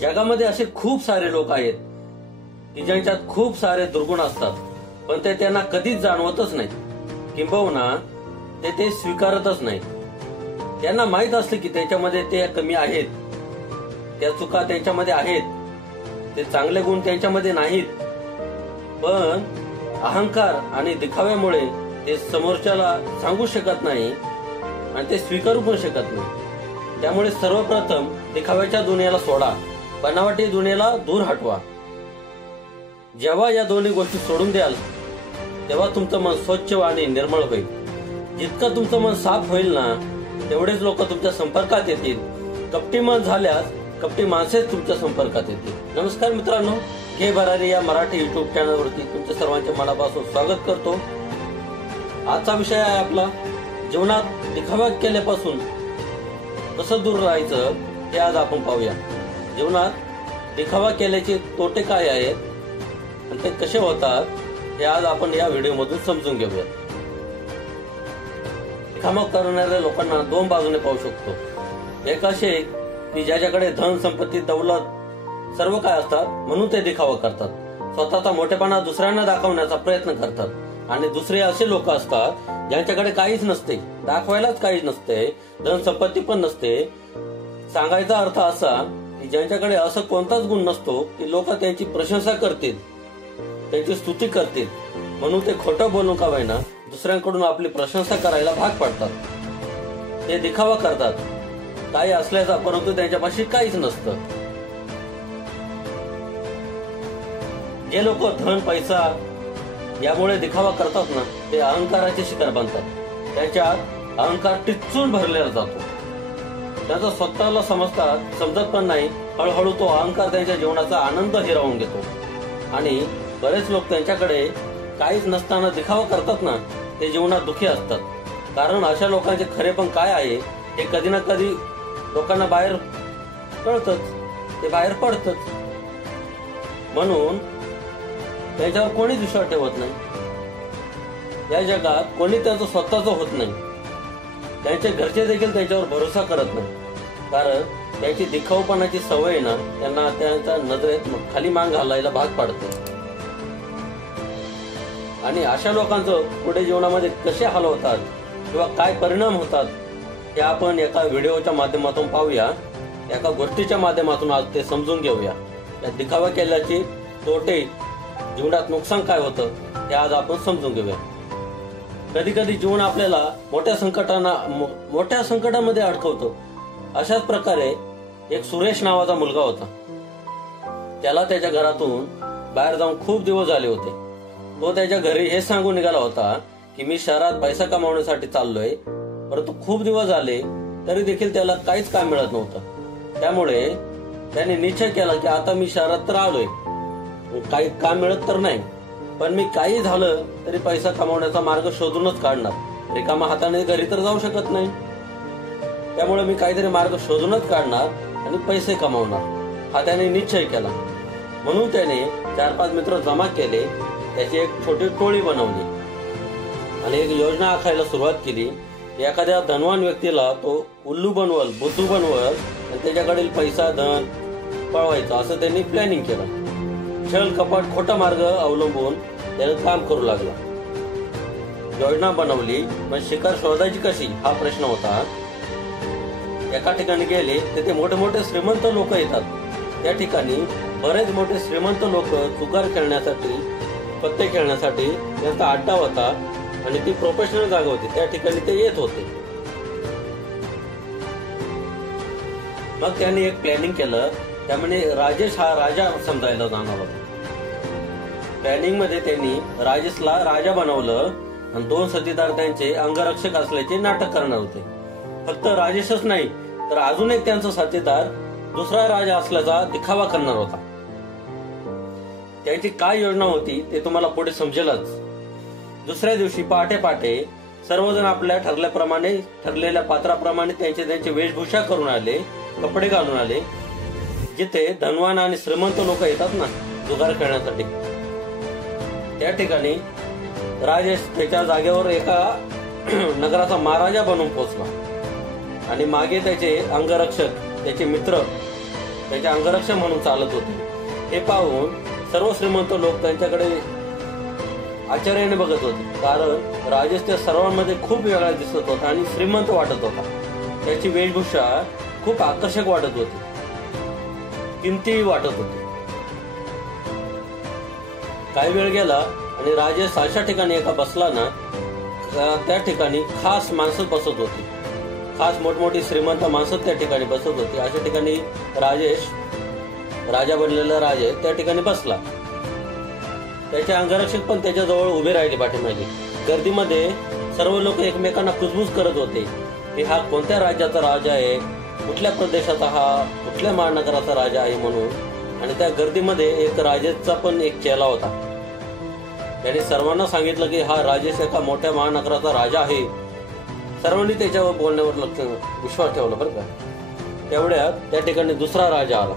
जगामध्ये असे खूप सारे लोक आहेत की ज्यांच्यात खूप सारे दुर्गुण असतात, पण ते त्यांना कधीच जाणवतच नाही, किंबहुना ते स्वीकारतच नाही. त्यांना माहित असले की त्यांच्यामध्ये ते कमी आहेत, त्या चुका त्यांच्यामध्ये आहेत, ते चांगले गुण त्यांच्यामध्ये नाहीत, पण अहंकार आणि दिखाव्यामुळे ते समोरच्याला सांगू शकत नाही आणि ते स्वीकारू पण शकत नाही. त्यामुळे सर्वप्रथम दिखाव्याच्या दुनियेला सोडा, बनावटी दुनियेला दूर हटवा. जेव्हा या दोन्ही गोष्टी सोडून द्याल तेव्हा तुमचं मन स्वच्छ आणि निर्मळ होईल. जितकं तुमचं मन साफ होईल ना, तेवढेच लोक तुमच्या संपर्कात येतील. कपटी मन झाल्यास कपटी माणसेच तुमच्या संपर्कात येतील. नमस्कार मित्रांनो, घे भरारी या मराठी युट्यूब चॅनलवरती तुमच्या सर्वांचे मनापासून स्वागत करतो. आजचा विषय आहे आपला जीवनात दिखावा केल्यापासून कसं दूर राहायचं हे आज आपण पाहूया. जीवनात दिखावा केल्याचे तोटे काय आहेत आणि ते कसे होतात हे आज आपण या व्हिडिओमधून समजून घेऊया. दिखावा करणाऱ्या लोकांना दोन बाजूने पाहू शकतो. एक असे की ज्याच्याकडे धन संपत्ती दौलत सर्व काय असतात म्हणून ते दिखावा करतात, स्वतःचा मोठेपणा दुसऱ्यांना दाखवण्याचा प्रयत्न करतात. आणि दुसरे असे लोक असतात ज्यांच्याकडे काहीच नसते, दाखवायलाच काहीच नसते, धन संपत्ती पण नसते. सांगायचा अर्थ असा की ज्यांच्याकडे असं कोणताच गुण नसतो की लोक त्यांची प्रशंसा करतील, त्यांची स्तुती करतील, म्हणून ते खोटं बोलून का होईना दुसऱ्यांकडून आपली प्रशंसा करायला भाग पडतात. ते दिखावा करतात काही असल्याचा, परंतु त्यांच्यापाशी काहीच नसतं. जे लोक धन पैसा यामुळे दिखावा करतात ना, ते अहंकाराचे शिकार बनतात. त्यांच्यात अहंकार टिच्चून भरलेला जातो. त्यांचा स्वतःला समजत पण नाही. हळूहळू तो अहंकार त्यांच्या जीवनाचा आनंद हिरावून घेतो. आणि बरेच लोक त्यांच्याकडे काहीच नसताना दिखावा करतात ना, ते जीवनात दुःखी असतात. कारण अशा लोकांचे खरेपण काय आहे हे कधी ना कधी लोकांना बाहेर कळतच, ते बाहेर पडतच. म्हणून त्यांच्यावर कोणीच विश्वास ठेवत नाही. या जगात कोणी त्यांचं स्वतःच होत नाही. त्यांचे घरचे देखील त्यांच्यावर भरोसा करत नाही. कारण त्यांची दिखाऊपणाची सवय ना त्यांना त्यांच्या नजरेत खाली मान घालायला भाग पाडते. आणि अशा लोकांचं पुढे जीवनामध्ये कसे हाल होतात किंवा काय परिणाम होतात हे आपण एका व्हिडिओच्या माध्यमातून पाहूया. एका गोष्टीच्या माध्यमातून आज ते समजून घेऊया. या दिखावा केल्याचे तोटे, जीवनात नुकसान काय होतं हे आज आपण समजून घेऊया. कधी कधी जीवन आपल्याला मोठ्या संकटामध्ये अडकवतो. अशाच प्रकारे एक सुरेश नावाचा मुलगा होता. त्याला त्याच्या घरातून बाहेर जाऊन खूप दिवस झाले होते. तो त्याच्या घरी हे सांगून निघाला होता की मी शहरात पैसा कमावण्यासाठी चाललोय, परंतु खूप दिवस झाले तरी देखील त्याला काहीच काम मिळत नव्हतं. त्यामुळे त्याने निश्चय केला की आता मी शहरात तर आलोय, काही काम मिळत तर नाही, पण मी काही झालं तरी पैसा कमावण्याचा मार्ग शोधूनच काढणार. रिकामा हाताने घरी तर जाऊ शकत नाही. त्यामुळे मी काहीतरी मार्ग शोधूनच काढणार आणि पैसे कमावणार हा त्याने निश्चय केला. म्हणून त्याने 4-5 मित्र जमा केले, त्याची एक छोटी टोळी बनवली आणि एक योजना आखायला सुरुवात केली. एखाद्या धनवान व्यक्तीला तो उल्लू बनवल, बुद्धू बनवल आणि त्याच्याकडील पैसा धन पळवायचा असं त्यांनी प्लॅनिंग केलं. छल कपट खोटा मार्ग अवलंबून त्याने काम करू लागला. योजना बनवली, पण शिकार शोधायची कशी हा प्रश्न होता. एका ठिकाणी गेले तिथे मोठे मोठे श्रीमंत लोक येतात. त्या ठिकाणी बरेच मोठे श्रीमंत लोक जुगार खेळण्यासाठी, पत्ते खेळण्यासाठी त्यांचा अड्डा होता आणि ती प्रोफेशनल जागा होती. त्या ठिकाणी ते येत होते. मग त्यांनी एक प्लॅनिंग केलं. त्यामुळे राजेश हा राजा समजायला जाणार होता. प्लॅनिंग मध्ये त्यांनी राजेशला राजा बनवलं आणि 2 सतीदार त्यांचे अंगरक्षक असल्याचे नाटक करणार होते. फक्त राजेशच नाही तर अजून एक त्यांचा साथीदार दुसरा राजा असल्याचा दिखावा करणार होता. त्यांची काय योजना होती ते तुम्हाला पुढे समजेलच. दुसऱ्या दिवशी पहाटे पहाटे सर्वजण आपल्या ठरलेल्या पात्राप्रमाणे त्यांचे वेशभूषा करून आले, कपडे घालून आले. जिथे धनवान आणि श्रीमंत लोक येतात ना जुगार खेळण्यासाठी, त्या ठिकाणी राजेश त्याच्या जागेवर एका नगराचा महाराजा बनून पोहोचला आणि मागे त्याचे अंगरक्षक, त्याचे मित्र त्याचे अंगरक्षक म्हणून चालत होते. हे पाहून सर्व श्रीमंत लोक त्यांच्याकडे आश्चर्याने बघत होते, कारण राजेश त्या सर्वांमध्ये खूप वेगळा दिसत होता आणि श्रीमंत वाटत होता. त्याची वेशभूषा खूप आकर्षक वाटत होती, किमती वाटत होती. काही वेळ गेला आणि राजेश अशा ठिकाणी एका बसला ना, त्या ठिकाणी खास माणसं बसत होती. खास मोठमोठी श्रीमंत माणसं त्या ठिकाणी बसत होती. अशा ठिकाणी राजेश, राजा बनलेला राजे त्या ठिकाणी बसला. त्याचे अंगरक्षक पण त्याच्याजवळ उभे राहिले पाठीमागे. गर्दीमध्ये सर्व लोक एकमेकांना कुजबूज करत होते की हा कोणत्या राज्याचा राजा आहे, कुठल्या प्रदेशाचा, हा कुठल्या महानगराचा राजा आहे म्हणून. आणि त्या गर्दीमध्ये एक राजेशचा पण एक चेला होता. त्याने सर्वांना सांगितलं की हा राजेश एका मोठ्या महानगराचा राजा आहे. सर्वांनी त्याच्यावर बोलण्यावर विश्वास ठेवला बरं का. तेवढ्यात त्या ठिकाणी दुसरा राजा आला.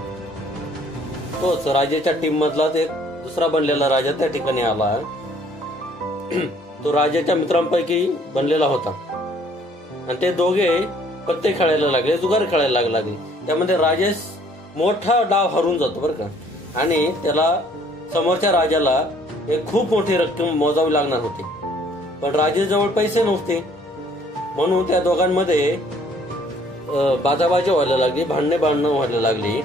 तोच राजाच्या टीम मधलाच एक दुसरा बनलेला राजा त्या ठिकाणी आला. तो राजाच्या मित्रांपैकी बनलेला होता आणि ते दोघे पत्ते खेळायला लागले, जुगार खेळायला लागले. त्यामध्ये राजेश मोठा डाव हरून जातो बरं का. आणि त्याला समोरच्या राजाला एक खूप मोठी रक्कम मोजावी लागणार होती, पण राजेजवळ पैसे नव्हते. म्हणून त्या दोघांमध्ये बाजाबाजी व्हायला लागली, भांडणं व्हायला लागली.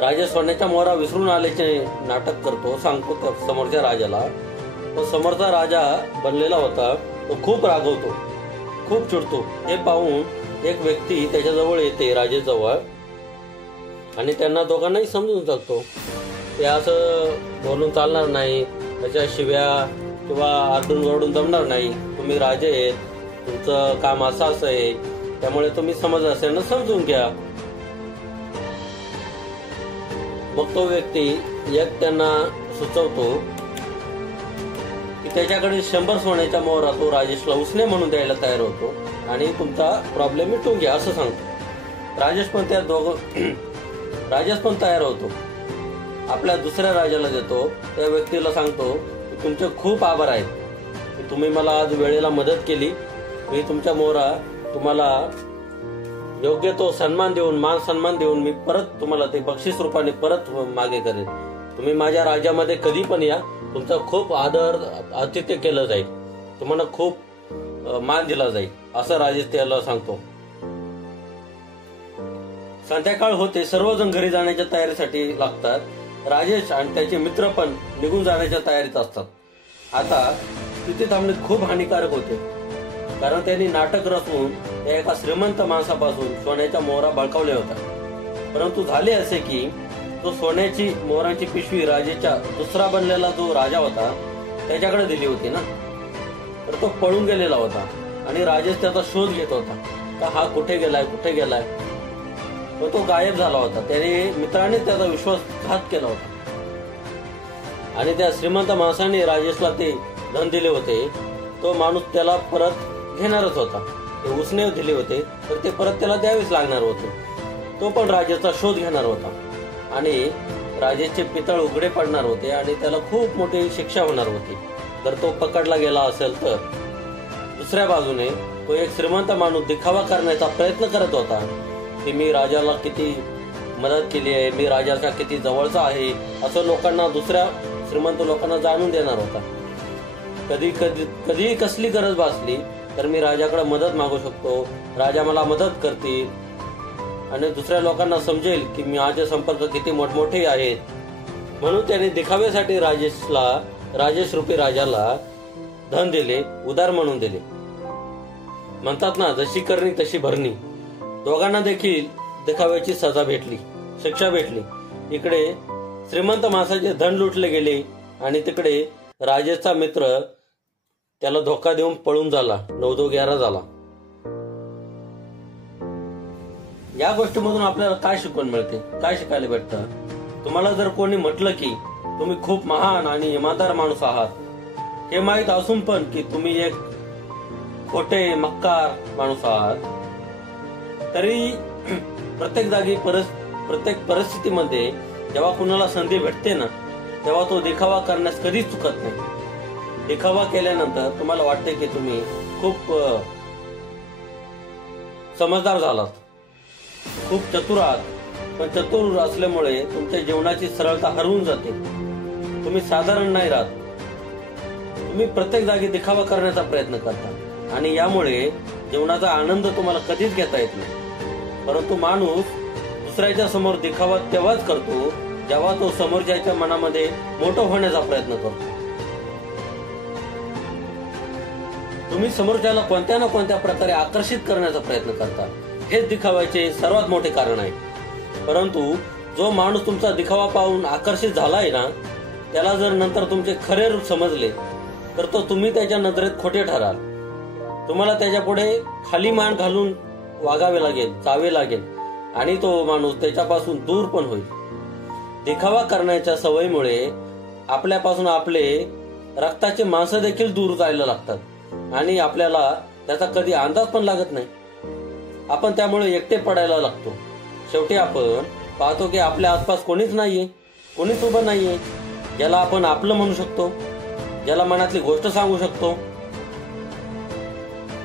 राजा सोन्याच्या मोहरा विसरून आल्याचे नाटक करतो, सांगतो त्या समोरच्या राजाला. तो समोरचा राजा बनलेला होता, तो खूप रागवतो, खूप चिडतो. हे पाहून एक व्यक्ती त्याच्याजवळ येते राजेजवळ आणि त्यांना दोघांनाही समजून सांगतो ते असं बोलून चालणार नाही, त्याच्या शिव्या किंवा आरडून ओरडून जमणार नाही. तुम्ही राजे आहेत, तुमचं काम असं आहे, त्यामुळे तुम्ही समज असेल ना समजून घ्या. मग तो व्यक्ती एक त्यांना सुचवतो की त्याच्याकडे 100 सोन्याच्या मोहरा तो राजेशला उसने म्हणून द्यायला तयार होतो आणि तुमचा प्रॉब्लेम मिटून घ्या असं सांगतो. राजेश पण तयार होतो. आपल्या दुसऱ्या राजाला देतो. त्या व्यक्तीला सांगतो की तुमचे खूप आभार आहेत की तुम्ही मला आज वेळेला मदत केली. मी तुमच्या मोहरा तुम्हाला योग्य तो सन्मान देऊन, मान सन्मान देऊन मी परत तुम्हाला ते बक्षीस रूपाने परत मागे करेन. तुम्ही माझ्या राज्यामध्ये कधी पण या, तुमचा खूप आदर आतिथ्य केलं जाईल, तुम्हाला खूप मान दिला जाईल असं राजेश त्याला सांगतो. संध्याकाळ होते, सर्वजण घरी जाण्याच्या तयारीसाठी लागतात. राजेश आणि त्याचे मित्र पण निघून जाण्याच्या तयारीत असतात. आता तिथे थांबणे खूप हानिकारक होते, कारण त्यांनी नाटक रचून त्या एका श्रीमंत माणसापासून सोन्याच्या मोहरा बळकावल्या होत्या. परंतु झाले असे की तो सोन्याची मोहरांची पिशवी राजेच्या दुसरा बनलेला जो राजा होता त्याच्याकडे दिली होती ना, तर तो पळून गेलेला होता आणि राजेश त्याचा शोध घेत होता का हा कुठे गेलाय. तर तो गायब झाला होता. त्याने मित्राने त्याचा विश्वासघात केला होता आणि त्या श्रीमंत माणसाने राजेशला ते धन दिले होते. तो माणूस त्याला परत घेणारच होता. ते उसने दिले होते तर ते परत त्याला द्यावेच लागणार होते. तो पण राजाचा शोध घेणार होता आणि राजेचे पितळ उघडे पडणार होते आणि त्याला खूप मोठी शिक्षा होणार होती जर तो पकडला गेला असेल तर. दुसऱ्या बाजूने तो एक श्रीमंत माणूस दिखावा करण्याचा प्रयत्न करत होता की मी राजाला किती मदत केली आहे, मी राजाचा किती जवळचा आहे असं लोकांना, दुसऱ्या श्रीमंत लोकांना जाणून देणार होता. कधी कसली गरज भासली तर मी राजाकडे मदत मागू शकतो, राजा मला मदत करतील आणि दुसऱ्या लोकांना समजेल की माझे संपर्क किती मोठमोठे आहेत. म्हणून त्याने दिखाव्यासाठी राजेश रूपी राजाला धन दिले, उदार म्हणून दिले. म्हणतात ना, जशी करणी तशी भरणी. दोघांना देखील दिखाव्याची सजा भेटली, शिक्षा भेटली. इकडे श्रीमंत माणसाचे धन लुटले गेले आणि तिकडे राजेशचा मित्र त्याला धोका देऊन पळून झाला, 9-11 झाला. या गोष्टीमधून आपल्याला काय शिकवण मिळते, काय शिकायला भेटतं? तुम्हाला जर कोणी म्हटलं की तुम्ही खूप महान आणि इमानदार माणूस आहात, हे माहीत असून पण की तुम्ही एक खोटे मक्कार माणूस आहात, तरी प्रत्येक जागी प्रत्येक परिस्थितीमध्ये जेव्हा कुणाला संधी भेटते ना, तेव्हा तो दिखावा करण्यास कधीच चुकत नाही. दिखावा केल्यानंतर तुम्हाला वाटते की तुम्ही खूप समजदार झालात, खूप चतुर आहात, पण चतुर असल्यामुळे तुमच्या जीवनाची सरळता हरवून जाते. तुम्ही साधारण नाही राहत. तुम्ही प्रत्येक जागी दिखावा करण्याचा प्रयत्न करता आणि यामुळे जीवनाचा आनंद तुम्हाला कधीच घेता येत नाही. परंतु माणूस दुसऱ्याच्या समोर दिखावा तेव्हाच करतो जेव्हा तो समोरच्याच्या मनामध्ये मोठं होण्याचा प्रयत्न करतो. तुम्ही समोरच्याला कोणत्या ना कोणत्या प्रकारे आकर्षित करण्याचा प्रयत्न करता. हेच दिखाव्याचे सर्वात मोठे कारण आहे. परंतु जो माणूस तुमचा दिखावा पाहून आकर्षित झालाय ना, त्याला जर नंतर तुमचे खरे रूप समजले तर तो तुम्ही त्याच्या नजरेत खोटे ठराल. तुम्हाला त्याच्या पुढे खाली मान घालून वागावे लागेल, जावे लागेल आणि तो माणूस त्याच्यापासून दूर पण होईल. दिखावा करण्याच्या सवयीमुळे आपल्यापासून आपले रक्ताचे मांस देखील दूर जायला लागतात आणि आपल्याला त्याचा कधी अंदाज पण लागत नाही. आपण त्यामुळे एकटे पडायला लागतो. शेवटी आपण पाहतो की आपल्या आसपास कोणीच नाहीये, कोणीच उभं नाहीये ज्याला आपण आपलं म्हणू शकतो, ज्याला मनातली गोष्ट सांगू शकतो.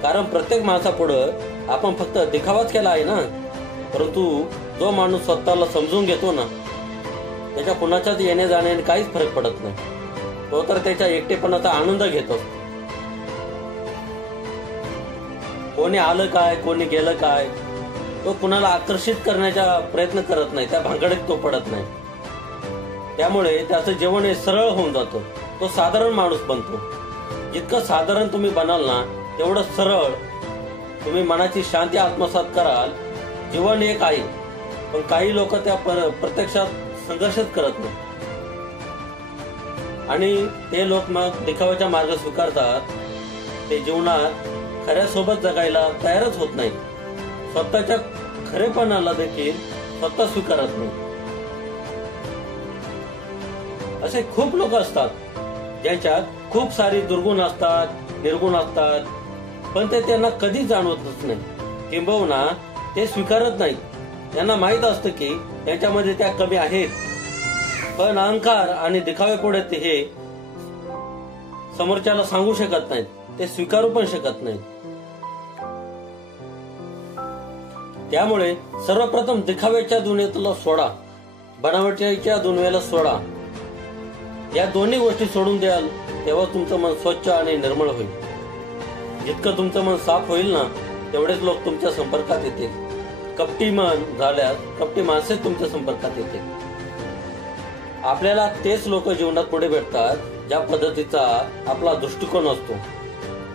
कारण प्रत्येक माणसापुढं आपण फक्त दिखावाच केला आहे ना. परंतु जो माणूस स्वतःला समजून घेतो ना, त्याच्या कुणाच्याच येणे जाण्याने काहीच फरक पडत नाही. तो तर त्याच्या एकटेपणाचा आनंद घेत असतो. कोणी आलं काय, कोणी गेलं काय, तो कुणाला आकर्षित करण्याचा प्रयत्न करत नाही. त्या भानगडीत तो पडत नाही. त्यामुळे त्याचं जीवन हे सरळ होऊन जातं. तो साधारण माणूस बनतो. जितकं साधारण तुम्ही बनाल ना, तेवढं सरळ तुम्ही मनाची शांती आत्मसात कराल. जीवन एक आहे, पण काही लोक त्या प्रत्यक्षात संघर्षच करत नाही आणि ते लोक मग दिखाव्याचा मार्ग स्वीकारतात. ते जीवनात खऱ्यासोबत जगायला तयारच होत नाही. स्वतःच्या खरेपणाला देखील स्वतः स्वीकारत नाही. असे खूप लोक असतात ज्यांच्यात खूप सारी दुर्गुण असतात, निर्गुण असतात, पण ते त्यांना कधीच जाणवतच नाही. किंबहुना ते स्वीकारत नाही. त्यांना माहित असतं की त्यांच्यामध्ये त्या कमी आहेत, पण अहंकार आणि दिखाव्यापुढे ते हे समोरच्याला सांगू शकत नाहीत. ते स्वीकारू पण शकत नाही. त्यामुळे सर्वप्रथम दिखाव्याच्या दुनियेला सोडा, बनावटीच्या दुनियेला सोडा. या दोन्ही गोष्टी सोडून द्याल तेव्हा तुमचं मन स्वच्छ आणि निर्मळ होईल. जितकं तुमचं मन साफ होईल ना, तेवढेच लोक तुमच्या संपर्कात येतील. कपटी मन झाल्यास कपटी माणसे तुमच्या संपर्कात येतील. आपल्याला तेच लोक जीवनात पुढे भेटतात ज्या पद्धतीचा आपला दृष्टिकोन असतो.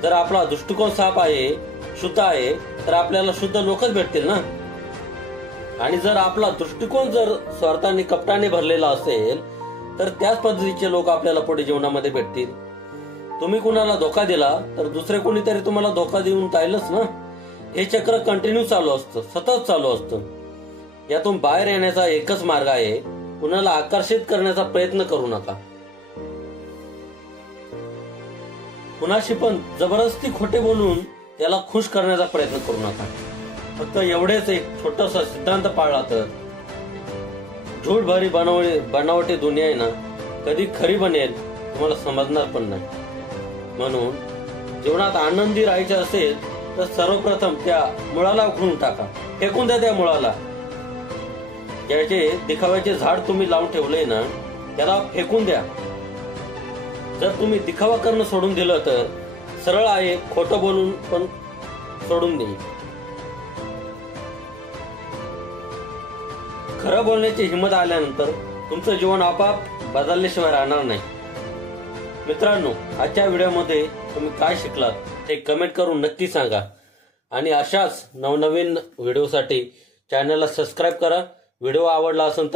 जर आपला दृष्टिकोन साफ आहे, शुद्ध आहे, तर आपल्याला शुद्ध लोकच भेटतील ना. आणि जर आपला दृष्टिकोन जर स्वार्थाने कपटाने भरलेला असेल तर त्याच पद्धतीचे लोक आपल्याला पुढे जीवनामध्ये भेटतील. तुम्ही कुणाला धोका दिला तर दुसरे कोणीतरी तुम्हाला धोका देऊन जाईलच ना. हे चक्र कंटिन्यू चालू असतं, सतत चालू असतं. यातून बाहेर येण्याचा एकच मार्ग आहे, कुणाला आकर्षित करण्याचा प्रयत्न करू नका. कुणाशी पण जबरदस्ती खोटे बोलून त्याला खुश करण्याचा प्रयत्न करू नका. फक्त एवढेच एक छोटासा सिद्धांत पाळला तर झूठ भरी बनावटी दुनिया आहे ना, कधी खरी बनेल तुम्हाला समजणार पण नाही. म्हणून जीवनात आनंदी राहायचे असेल तर सर्वप्रथम त्या मुळाला उखडून टाका. फेकून द्या त्या मुळाला. ज्याचे दिखाव्याचे झाड तुम्ही लावून ठेवलंय ना, त्याला फेकून द्या. जर तुम्ही दिखावा करणं सोडून दिलं तर सरळ आहे, खोटं बोलून पण सोडून देईल. खरं बोलण्याची हिंमत आल्यानंतर तुमचं जीवन आपोआप बदलल्याशिवाय राहणार नाही. मित्रांनो, आजच्या व्हिडिओमध्ये तुम्ही काय शिकलात हे कमेंट करून नक्की सांगा. आणि अशाच नवनवीन व्हिडिओसाठी चॅनलला सबस्क्राईब करा. व्हिडिओ आवडला असेल तर